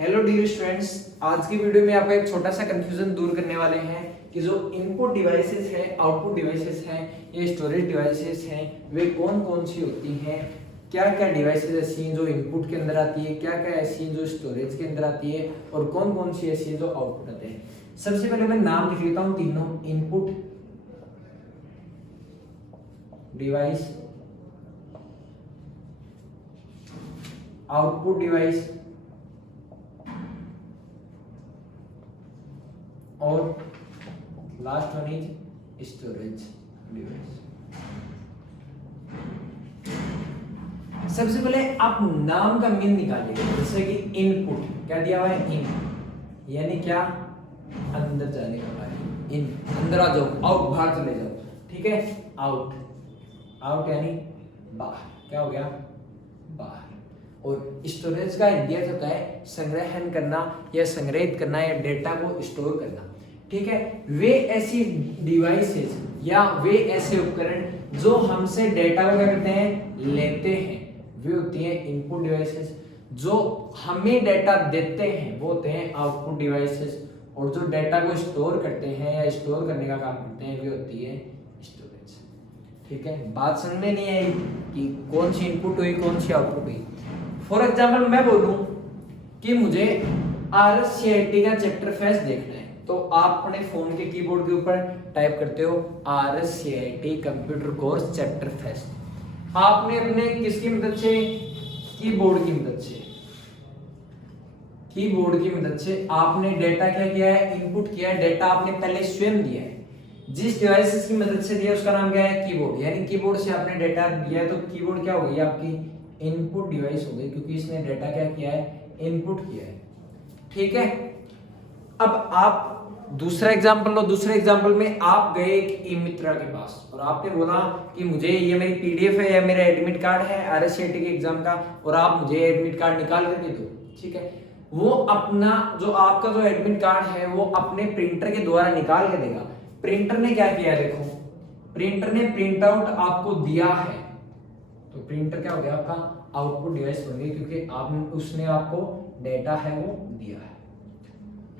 Hello dear students, आज की video में आपका एक छोटा सा कंफ्यूजन दूर करने वाले हैं कि जो इनपुट डिवाइसेस है, आउटपुट डिवाइसेस हैं, ये स्टोरेज डिवाइसेस हैं, वे कौन कौन सी होती हैं, क्या क्या डिवाइसेस ऐसी हैं जो इनपुट के अंदर आती है, क्या क्या ऐसी हैं जो स्टोरेज के अंदर आती है और कौन कौन सी ऐसी हैं जो आउटपुट आते हैं। सबसे पहले मैं नाम लिख लेता हूँ तीनों: इनपुट डिवाइस, आउटपुट डिवाइस और last one is storage device. सबसे पहले आप नाम का मीन निकालिए। जैसे कि इनपुट क्या दिया हुआ है, इन यानी क्या, अंदर जाने का कार्य, इन अंदर आ जाओ, आउट बाहर चले जाओ, ठीक है। आउट, आउट यानी बाहर, क्या हो गया, बाहर। और स्टोरेज का इंडिया होता है संग्रहण करना या संग्रहित करना या डेटा को स्टोर करना, ठीक है। वे ऐसी डिवाइसेस या वे ऐसे उपकरण जो हमसे डेटा को क्या करते हैं, लेते हैं, वे होती हैं इनपुट डिवाइसेस। जो हमें डेटा देते हैं वो होते हैं आउटपुट डिवाइसेस, और जो डेटा को स्टोर करते हैं या स्टोर करने का काम करते हैं वे होती है स्टोरेज, ठीक है। बात समझ में नहीं आई कि कौन सी इनपुट हुई कौन सी आउटपुट हुई। फॉर एग्जाम्पल मैं बोलूं कि मुझे RSCIT का चैप्टर फेस्ट देखना है, तो आप अपने फोन के कीबोर्ड के ऊपर टाइप करते हो RSCIT computer course chapter fest. आपने अपने किसकी मदद से, कीबोर्ड की मदद से, कीबोर्ड की मदद से आपने डेटा क्या किया है, इनपुट किया है। डेटा आपने पहले स्वयं दिया है, जिस डिवाइस की मदद से दिया उसका नाम क्या है, कीबोर्ड। यानी कीबोर्ड से आपने डेटा दिया है, तो कीबोर्ड क्या हो गई, आपकी इनपुट डिवाइस हो गई, क्योंकि इसने डेटा क्या किया है, इनपुट किया है, ठीक है। अब आप दूसरा एग्जांपल लो। दूसरे एग्जांपल में आप गए एक ई मित्रा के पास और आपने बोला कि मुझे ये मेरी PDF है या मेरा एडमिट कार्ड है RSCIT के एग्जाम का, और आप मुझे एडमिट कार्ड निकाल कर दे दो, ठीक है। वो अपना जो आपका जो एडमिट कार्ड है वो अपने प्रिंटर के द्वारा निकाल के देगा। प्रिंटर ने क्या किया, देखो प्रिंटर ने प्रिंट आउट आपको दिया है, तो प्रिंटर क्या हो गया, आपका आउटपुट डिवाइस बन गई, क्योंकि आपने उसने आपको डेटा है वो दिया है।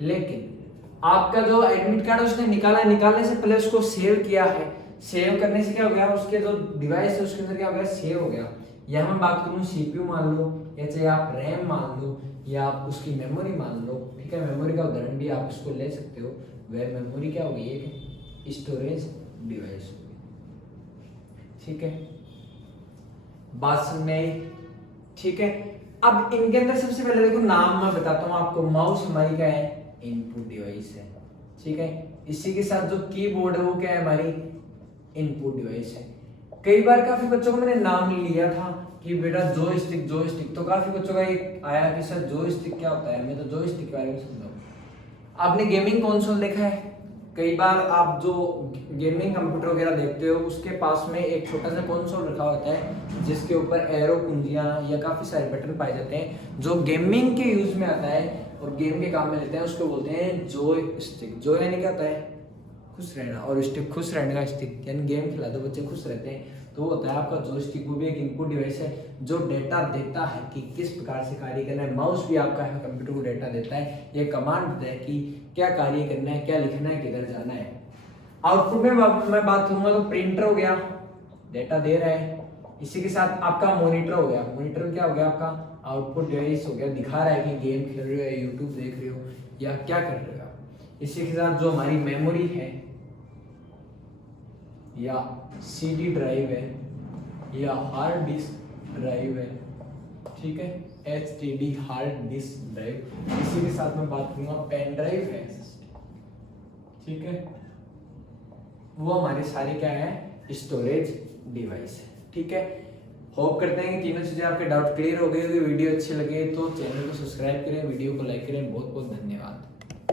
लेकिन आपका जो एडमिट कार्ड उसने निकाला, निकालने से पहले उसको सेव किया है, सेव करने से क्या हो गया, उसके जो डिवाइस है उसके अंदर क्या हो गया, सेव हो गया। यहाँ मैं बात करूँ CPU मान लो, या चाहे आप रैम मान लो, या आप उसकी मेमोरी मान लो, ठीक है। मेमोरी का उदाहरण भी आप इसको ले सकते हो। वह मेमोरी क्या होगी, एक स्टोरेज डिवाइस होगी, ठीक है। बात समझ में आई, ठीक है। अब इनके अंदर सबसे पहले देखो नाम मैं बताता हूँ आपको। माउस हमारी क्या है, इनपुट डिवाइस है, ठीक है। इसी के साथ जो कीबोर्ड है वो क्या है, हमारी इनपुट डिवाइस है। कई बार काफी बच्चों को मैंने नाम लिया था कि बेटा जॉयस्टिक, जॉयस्टिक, तो काफी बच्चों का एक आया कि सर जॉयस्टिक क्या होता है, मैं तो जॉयस्टिक के बारे में समझाऊं। आपने गेमिंग कंसोल देखा है, कई बार आप जो गेमिंग कंप्यूटर वगैरह देखते हो उसके पास में एक छोटा सा कंसोल रखा होता है जिसके ऊपर एरो कुंजियां या काफी सारे बटन पाए जाते हैं, जो गेमिंग के यूज में आता है और गेम के काम में लेते हैं, उसको बोलते हैं जॉय स्टिक। जॉय यानी क्या होता है, खुश रहना, और स्टिक खुश रहने का स्टिक, यानी गेम खिला दो बच्चे खुश रहते हैं, तो वो होता है आपका जॉयस्टिक। वो भी एक इनपुट डिवाइस है जो डेटा देता है कि किस प्रकार से कार्य करना है। माउस भी आपका है, कंप्यूटर को डेटा देता है, ये कमांड देता है कि क्या कार्य करना है, क्या लिखना है, किधर जाना है। आउटपुट में मैं बात करूंगा तो प्रिंटर हो गया, डेटा दे रहा है। इसी के साथ आपका मॉनिटर हो गया, मॉनिटर क्या हो गया, आपका आउटपुट डिवाइस हो गया, दिखा रहा है कि गेम खेल रहे हो या यूट्यूब देख रहे हो या क्या कर रहे हो आप। इसी के साथ जो हमारी मेमोरी है या CD ड्राइव है या हार्ड डिस्क ड्राइव है, ठीक है, HDD हार्ड डिस्क ड्राइव। इसी के साथ मैं बात करूंगा पेन ड्राइव है, ठीक है। वो हमारे सारे क्या है, स्टोरेज डिवाइस है, ठीक है। होप करते हैं कि तीनों चीजें आपके डाउट क्लियर हो गई होगी। वीडियो अच्छी लगे तो चैनल को सब्सक्राइब करें, वीडियो को लाइक करें। बहुत बहुत धन्यवाद।